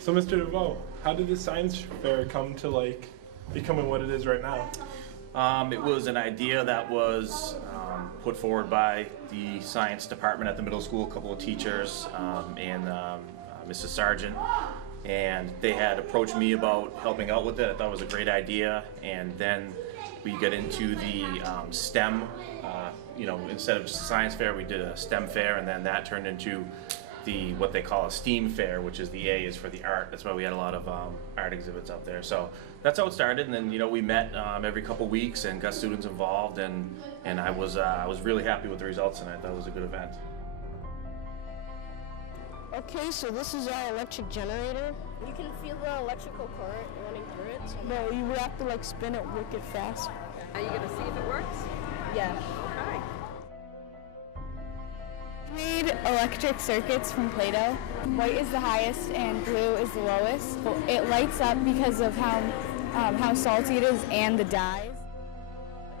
So, Mr. DeVoe, how did the science fair come to becoming what it is right now? It was an idea that was put forward by the science department at the middle school, a couple of teachers, and Mrs. Sargent. And they had approached me about helping out with it. I thought it was a great idea. And then we got into the STEM, instead of just a science fair, we did a STEM fair, and then that turned into what they call a STEAM fair, which is the A is for the art. That's why we had a lot of art exhibits out there. So that's how it started, and then we met every couple weeks and got students involved, and I was really happy with the results, and I thought it was a good event. Okay, so this is our electric generator. You can feel the electrical current running through it. So no, you would have to spin it wicked fast. Are you going to see if it works? yeah. Okay. Made electric circuits from Play-doh. White is the highest and blue is the lowest. It lights up because of how salty it is and the dyes.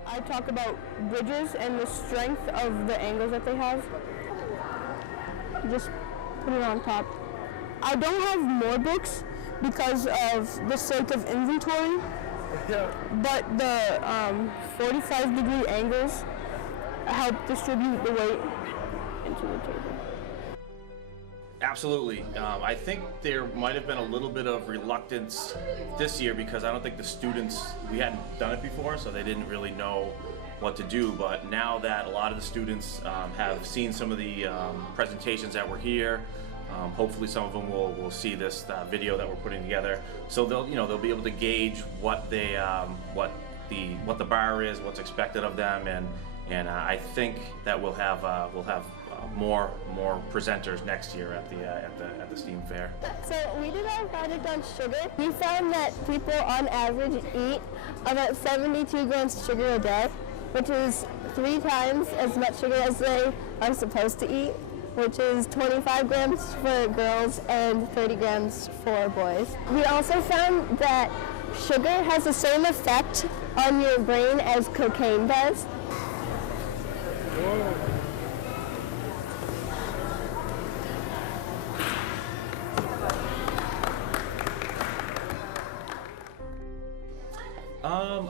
I talk about bridges and the strength of the angles that they have. Just put it on top. I don't have more books because of the sake of inventory, but the 45-degree angles help distribute the weight into the table. Absolutely. I think there might have been a little bit of reluctance this year because I don't think the students, we hadn't done it before, so they didn't really know what to do. But now that a lot of the students have seen some of the presentations that were here, hopefully some of them will see this video that we're putting together. So they'll be able to gauge what the bar is, what's expected of them, and I think that we'll have more presenters next year at the STEAM fair. So we did our project on sugar. We found that people on average eat about 72 grams of sugar a day, which is 3 times as much sugar as they are supposed to eat, which is 25 grams for girls and 30 grams for boys. We also found that sugar has the same effect on your brain as cocaine does. Whoa.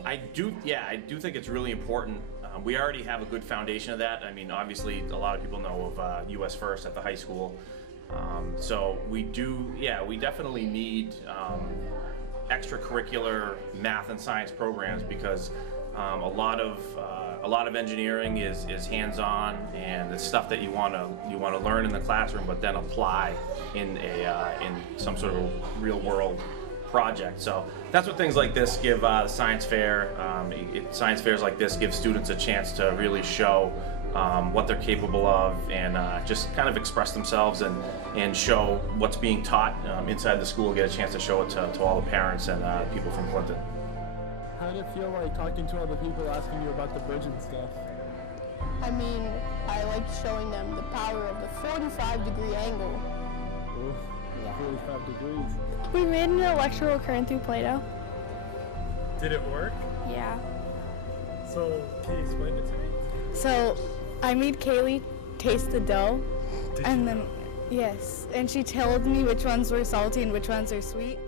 I do think it's really important. We already have a good foundation of that. I mean, obviously, a lot of people know of US First at the high school. So we definitely need extracurricular math and science programs because a lot of engineering is hands-on, and it's stuff that you want to learn in the classroom, but then apply in some sort of real-world project. So that's what things like this give the science fair. Science fairs like this give students a chance to really show what they're capable of, and just kind of express themselves and show what's being taught inside the school. Get a chance to show it to all the parents and people from Clinton. How did it feel like talking to other people asking you about the bridge and stuff? I mean, I like showing them the power of the 45-degree angle. Ooh, 45 degrees. We made an electrical current through Play-doh. Did it work? Yeah. So, can you explain it to me? So I made Kaylee taste the dough, yes, and she told me which ones were salty and which ones are sweet.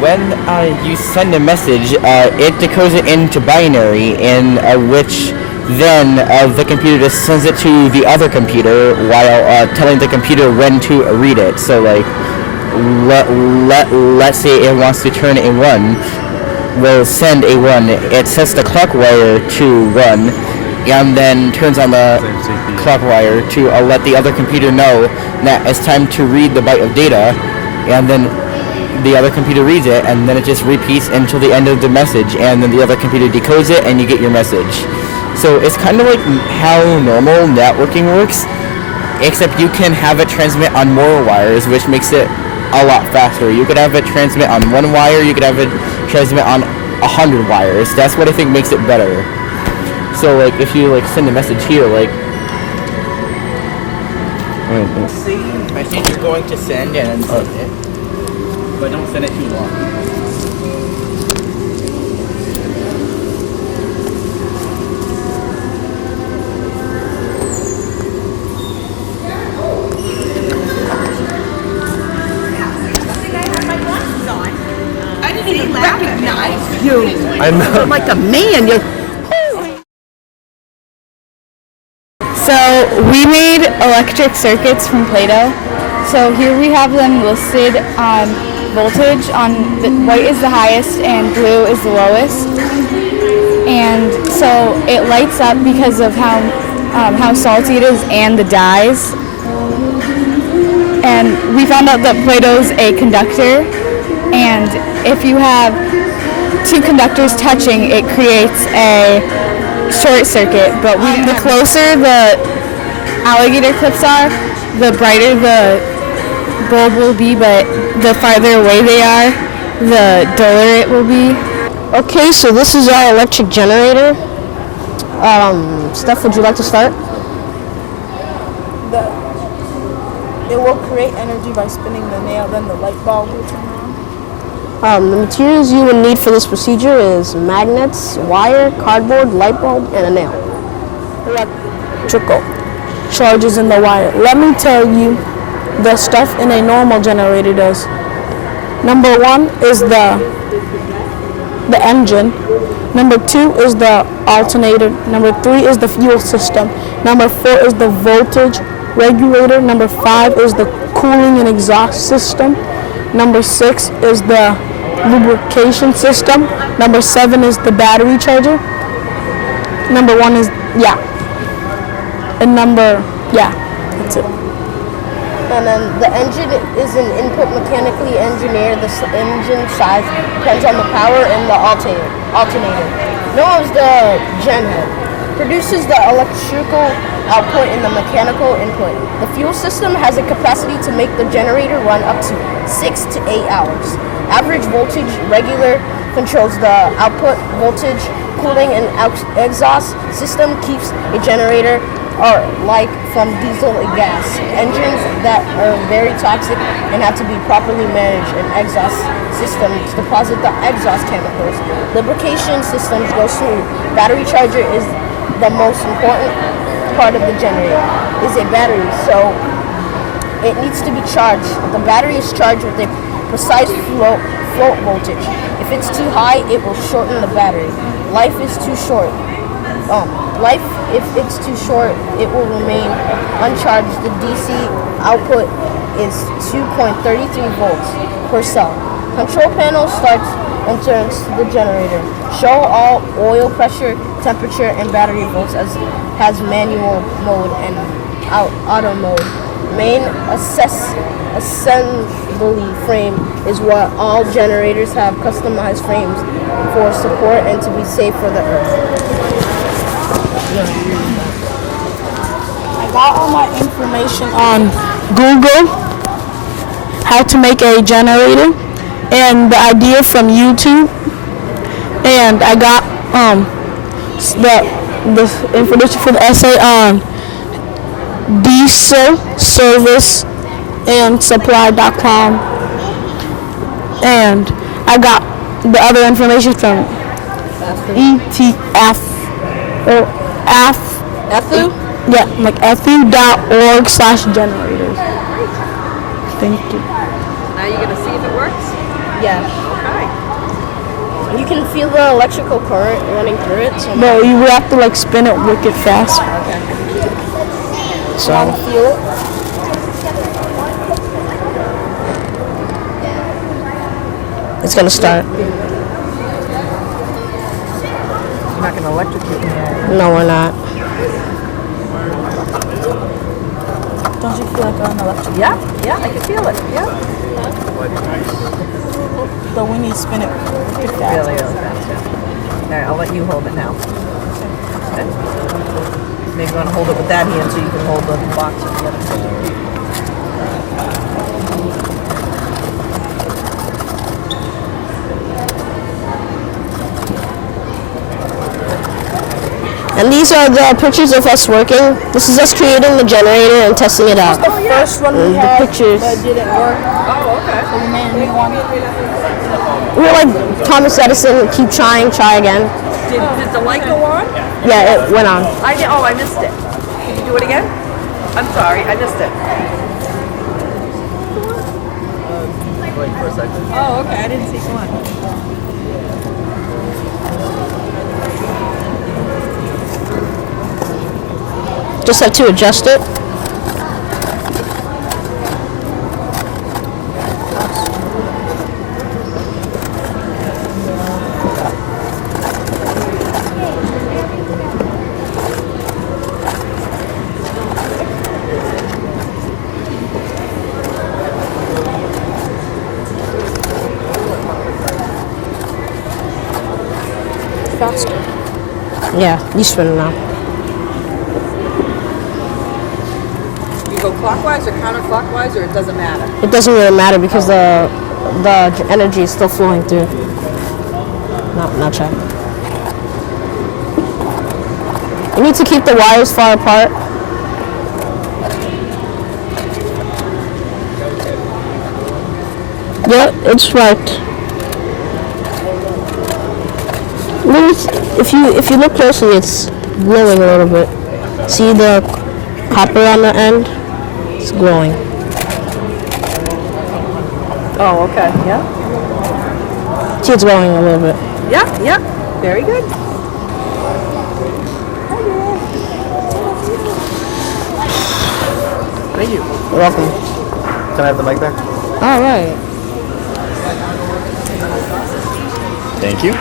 When you send a message, it decodes it into binary, in which then the computer just sends it to the other computer while telling the computer when to read it. So let's say it wants to turn a 1, we'll send a 1. It sets the clock wire to 1, and then turns on the clock wire to let the other computer know that it's time to read the byte of data, and then the other computer reads it, and then it just repeats until the end of the message, and then the other computer decodes it, and you get your message. So it's kind of like how normal networking works, except you can have it transmit on more wires, which makes it a lot faster. You could have it transmit on 1 wire, you could have it transmit on 100 wires. That's what I think makes it better. So if you send a message here, say message you're going to send and send it, but don't send it too long. recognize you. I know. You're like a man. You're. So we made electric circuits from Play-doh. So here we have them listed on voltage. On the, white is the highest and blue is the lowest. And so it lights up because of how salty it is and the dyes. And we found out that Play-Doh is a conductor. And if you have two conductors touching, it creates a short circuit. But the closer the alligator clips are, the brighter the bulb will be, but the farther away they are, the duller it will be. Okay, so this is our electric generator. Steph, would you like to start? It will create energy by spinning the nail, then the light bulb will turn on. The materials you would need for this procedure is magnets, wire, cardboard, light bulb, and a nail. Electrical charges in the wire. Let me tell you the stuff in a normal generator does. Number 1 is the engine. Number 2 is the alternator. Number 3 is the fuel system. Number 4 is the voltage regulator. Number 5 is the cooling and exhaust system. Number 6 is the lubrication system. Number 7 is the battery charger. Number 1 is, that's it. And then the engine is an input mechanically engineered. The engine size depends on the power and the alternator. Known as the gen head. Produces the electrical output and the mechanical input. The fuel system has a capacity to make the generator run up to 6 to 8 hours. Average voltage regular controls the output voltage. Cooling and exhaust system keeps a generator like from diesel and gas. Engines that are very toxic and have to be properly managed, and exhaust systems deposit the exhaust chemicals. Lubrication systems go smooth. Battery charger is the most important part of the generator. Is a battery, so it needs to be charged. The battery is charged with a precise float voltage. If it's too high, it will shorten the battery. Life is too short. If it's too short, it will remain uncharged. The DC output is 2.33 volts per cell. Control panel starts and turns the generator. Show all oil pressure, temperature, and battery volts as has manual mode and auto mode. Main assembly frame is what all generators have customized frames for support and to be safe for the earth. I got all my information on Google, how to make a generator, and the idea from YouTube, and I got the information for the essay on diesel service and supply.com, and I got the other information from ETF or ETHU? Yeah, like ethu.org/generators. Thank you. Now you're going to see if it works? Yeah. Okay. You can feel the electrical current running through it. So No, you would have to like spin it wicked fast. Okay. So Want to feel it? it's gonna start. You're not going to electrocute me. No, we're not. Don't you feel like an electric? Yeah, I can feel it. Yeah. So we need to spin it wicked fast. Really fast. Yeah. All right, I'll let you hold it now. Okay. Maybe you want to hold it with that hand so you can hold the box with the other hand. And these are the pictures of us working. This is us creating the generator and testing it out. The first one we The had, pictures. but it didn't work. Oh, okay. So we made a new one. We were like Thomas Edison, keep trying, try again. Did the light go on? Yeah, it went on. I missed it. Can you do it again? I'm sorry, I missed it. Wait for a second. Oh, okay. I didn't see one. Just have to adjust it. Faster. Yeah, you spin it now. You go clockwise or counterclockwise, or it doesn't matter? It doesn't really matter because the energy is still flowing through. Not check. You need to keep the wires far apart. Yeah, it's right. If you look closely, it's glowing a little bit. See the copper on the end? It's glowing. Oh, okay. Yeah. See, it's glowing a little bit. Yeah, yeah. Very good. Thank you. You're welcome. Can I have the mic back? All right. Thank you.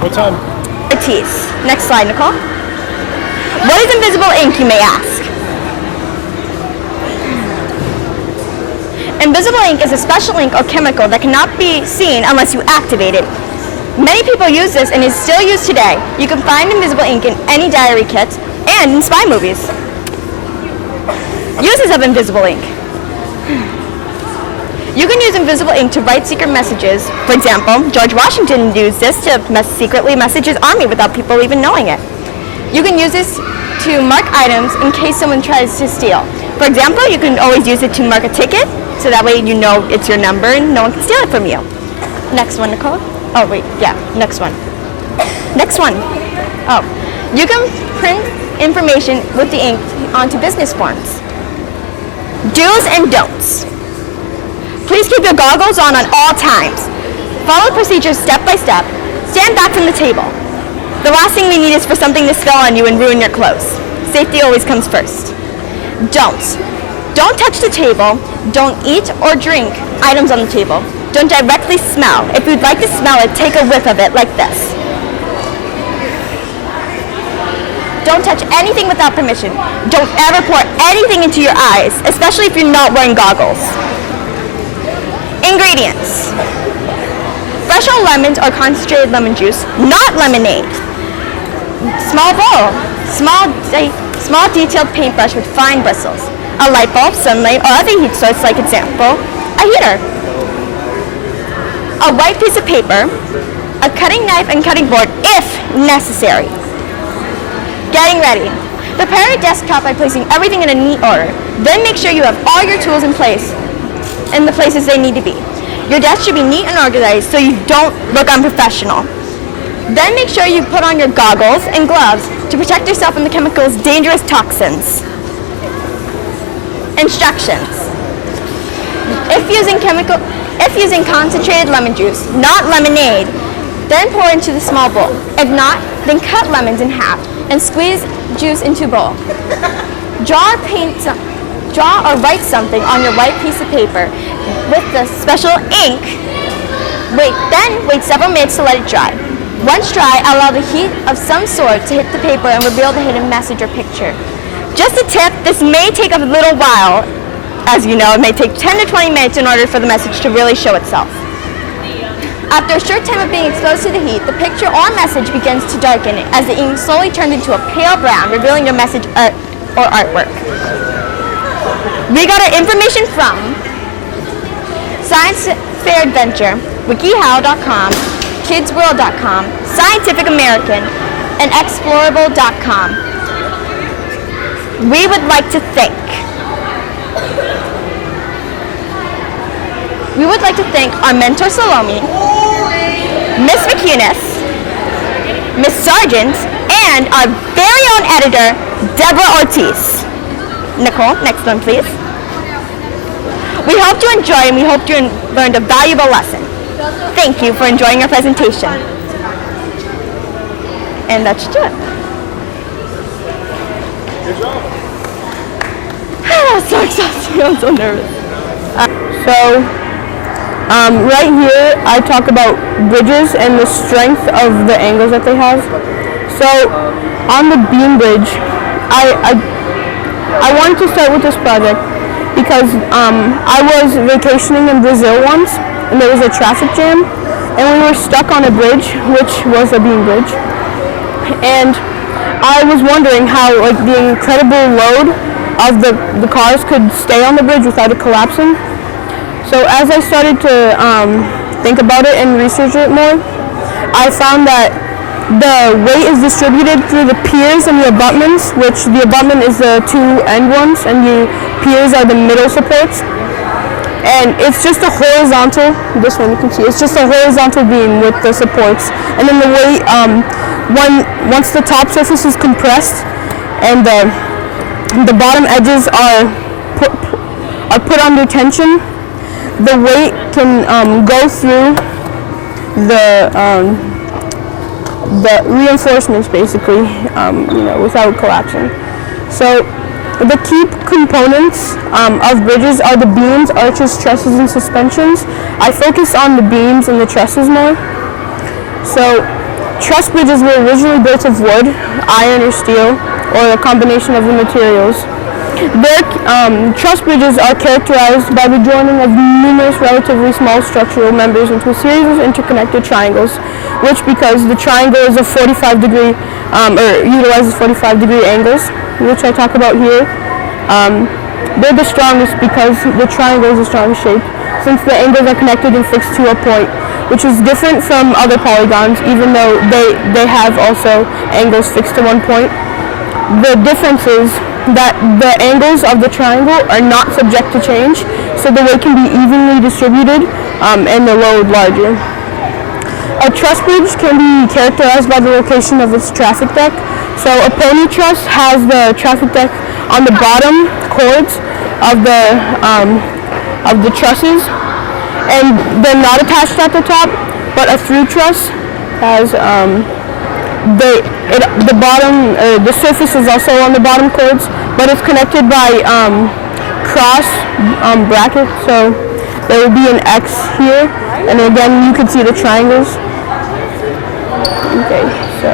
What time? Expertise. Next slide, Nicole. What is invisible ink, you may ask? Invisible ink is a special ink or chemical that cannot be seen unless you activate it. Many people use this and is still used today. You can find invisible ink in any diary kits and in spy movies. Uses of invisible ink. You can use invisible ink to write secret messages. For example, George Washington used this to secretly message his army without people even knowing it. You can use this to mark items in case someone tries to steal. For example, you can always use it to mark a ticket, so that way you know it's your number and no one can steal it from you. Next one, Nicole. Oh wait, yeah, next one. Next one. Oh, you can print information with the ink onto business forms. Do's and don'ts. Please keep your goggles on all times. Follow procedures step by step. Stand back from the table. The last thing we need is for something to spill on you and ruin your clothes. Safety always comes first. Don'ts. Don't touch the table. Don't eat or drink items on the table. Don't directly smell. If you'd like to smell it, take a whiff of it like this. Don't touch anything without permission. Don't ever pour anything into your eyes, especially if you're not wearing goggles. Ingredients. Fresh whole lemons or concentrated lemon juice, not lemonade. Small bowl. Small detailed paintbrush with fine bristles. A light bulb, sunlight, or other heat source like example, a heater. A white piece of paper, a cutting knife and cutting board if necessary. Getting ready. Prepare your desktop by placing everything in a neat order. Then make sure you have all your tools in place in the places they need to be. Your desk should be neat and organized so you don't look unprofessional. Then make sure you put on your goggles and gloves to protect yourself from the chemical's dangerous toxins. Instructions. If using concentrated lemon juice, not lemonade, then pour into the small bowl. If not, then cut lemons in half and squeeze juice into a bowl. Draw or write something on your white piece of paper with the special ink. Then wait several minutes to let it dry. Once dry, allow the heat of some sort to hit the paper and reveal the hidden message or picture. Just a tip, this may take a little while. As you know, it may take 10 to 20 minutes in order for the message to really show itself. After a short time of being exposed to the heat, the picture or message begins to darken as the ink slowly turns into a pale brown, revealing your message or artwork. We got our information from Science Fair Adventure, wikihow.com, kidsworld.com, Scientific American, and explorable.com. We would like to thank our mentor Salome, Miss McCunis, Miss Sargent, and our very own editor, Deborah Ortiz. Nicole, next one please. We hope you enjoyed and we hope you learned a valuable lesson. Thank you for enjoying our presentation. And that should do it. So exhausting, I'm so nervous. Right here, I talk about bridges and the strength of the angles that they have. So, on the beam bridge, I wanted to start with this project because I was vacationing in Brazil once, and there was a traffic jam, and we were stuck on a bridge, which was a beam bridge. And I was wondering how, like, the incredible load of the cars could stay on the bridge without it collapsing. So as I started to think about it and research it more, I found that the weight is distributed through the piers and the abutments, which the abutment is the two end ones and the piers are the middle supports. And it's just a horizontal, this one you can see, it's just a horizontal beam with the supports. And then the weight, once the top surface is compressed and the bottom edges are put under tension, the weight can go through the reinforcements basically, without collapsing. So the key components of bridges are the beams, arches, trusses, and suspensions. I focus on the beams and the trusses more. So truss bridges were originally built of wood, iron, or steel, or a combination of the materials. Truss bridges are characterized by the joining of numerous relatively small structural members into a series of interconnected triangles, which, because the triangle is a 45-degree, or utilizes 45-degree angles, which I talk about here, they're the strongest because the triangle is the strongest shape, since the angles are connected and fixed to a point, which is different from other polygons, even though they have also angles fixed to one point. The difference is that the angles of the triangle are not subject to change, so the weight can be evenly distributed and the load larger. A truss bridge can be characterized by the location of its traffic deck. So a pony truss has the traffic deck on the bottom chords of the trusses, and they're not attached at the top, but a through truss has the bottom, the surface is also on the bottom chords, but it's connected by cross brackets, so there will be an X here, and again you can see the triangles. Okay, so.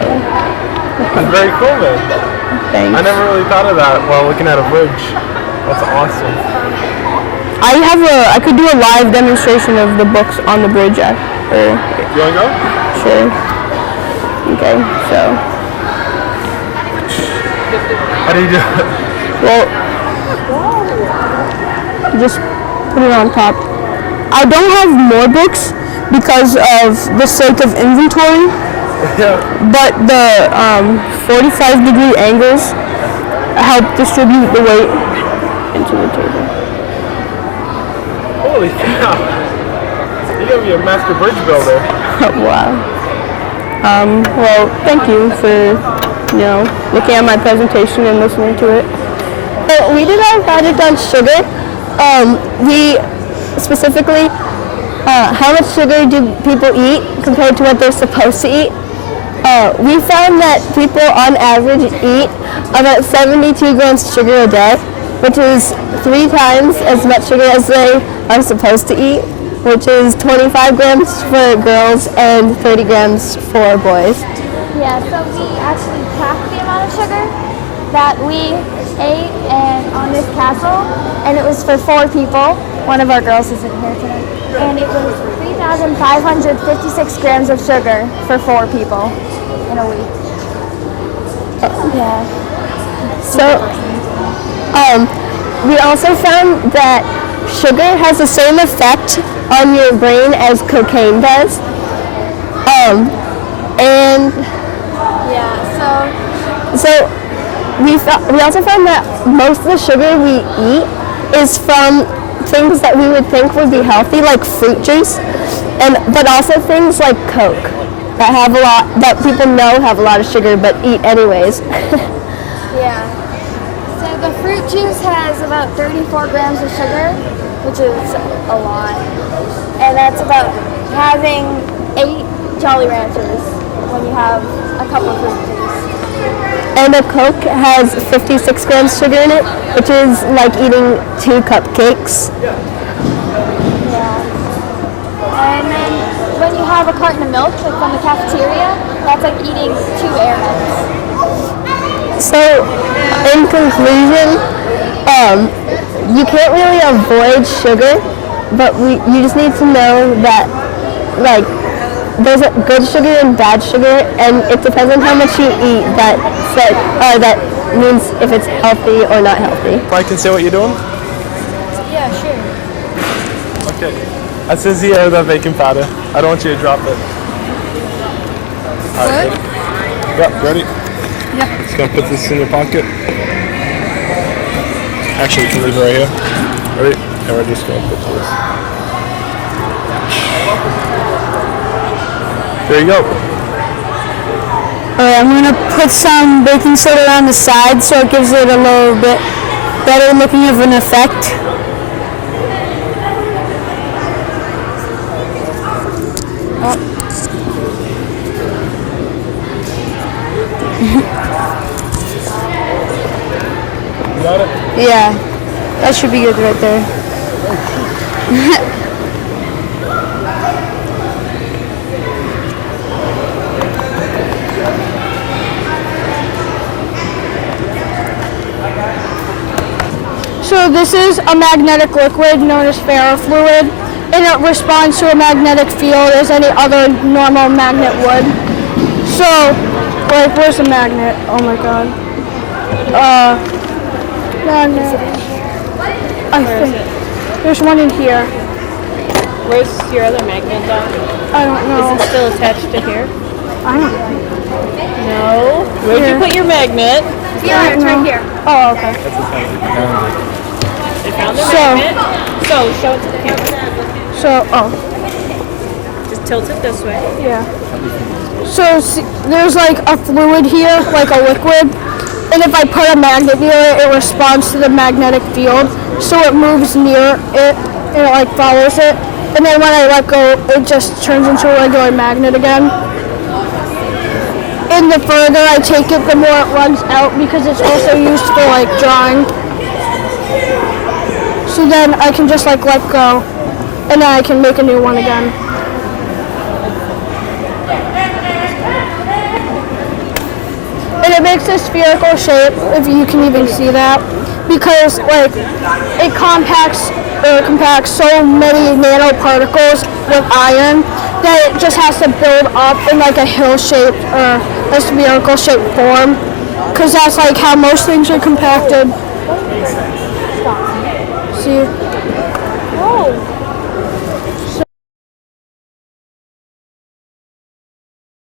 That's very cool, man. Thanks. I never really thought of that while looking at a bridge. That's awesome. I could do a live demonstration of the books on the bridge. You wanna go? Sure. Okay, so. How do you do it? Well, just put it on top. I don't have more books because of the sake of inventory, but the 45-degree angles help distribute the weight into the table. Holy cow! You're gonna be a master bridge builder. Wow. Well, thank you for, looking at my presentation and listening to it. So we did our project on sugar. We specifically, how much sugar do people eat compared to what they're supposed to eat? We found that people on average eat about 72 grams of sugar a day, which is 3 times as much sugar as they are supposed to eat, which is 25 grams for girls and 30 grams for boys. Yeah, so we actually tracked the amount of sugar that we ate on this castle, and it was for 4 people. One of our girls isn't here today. And it was 3,556 grams of sugar for 4 people in a week. Yeah. So, we also found that sugar has the same effect on your brain as cocaine does. And so we also found that most of the sugar we eat is from things that we would think would be healthy, like fruit juice, but also things like Coke that people know have a lot of sugar but eat anyways. Yeah. So the fruit juice has about 34 grams of sugar, which is a lot. And that's about having 8 Jolly Ranchers when you have a couple of fruit juice. And a Coke has 56 grams sugar in it, which is like eating 2 cupcakes. Yeah. And then when you have a carton of milk, like from the cafeteria, that's like eating 2 Airheads. So, in conclusion, you can't really avoid sugar, but you just need to know that, like, there's a good sugar and bad sugar, and it depends on how much you eat that means if it's healthy or not healthy. I can see what you're doing? Yeah, sure. Okay. That's in the air, the baking powder. I don't want you to drop it. All right, ready? Yep, ready? Yep. Just gonna put this in your pocket. Actually, you can leave it right here. Ready? And we're just gonna put this. There you go. Alright, I'm gonna put some baking soda on the side so it gives it a little bit better looking of an effect. You got it? Yeah, that should be good right there. So this is a magnetic liquid known as Ferrofluid, and it responds to a magnetic field as any other normal magnet would. So, like, where's the magnet? Oh my god. Magnet. I think there's one in here. Where's your other magnet, though? I don't know. Is it still attached to here? I don't know. No. Where'd you put your magnet? Yeah, it's right here. Oh, okay. You found the magnet. So, show it to the camera. So, Just tilt it this way. yeah. So there's like a fluid here, like a liquid, and if I put a magnet near it, it responds to the magnetic field, so it moves near it, and it like follows it, and then when I let go, it just turns into a regular magnet again. And the further I take it, the more it runs out, because it's also used for like drawing. So then I can just like let go, and then I can make a new one again. And it makes a spherical shape, if you can even see that, because like it compacts so many nanoparticles with iron that it just has to build up in like a hill-shaped or a spherical shaped form, because that's like how most things are compacted. See? Whoa.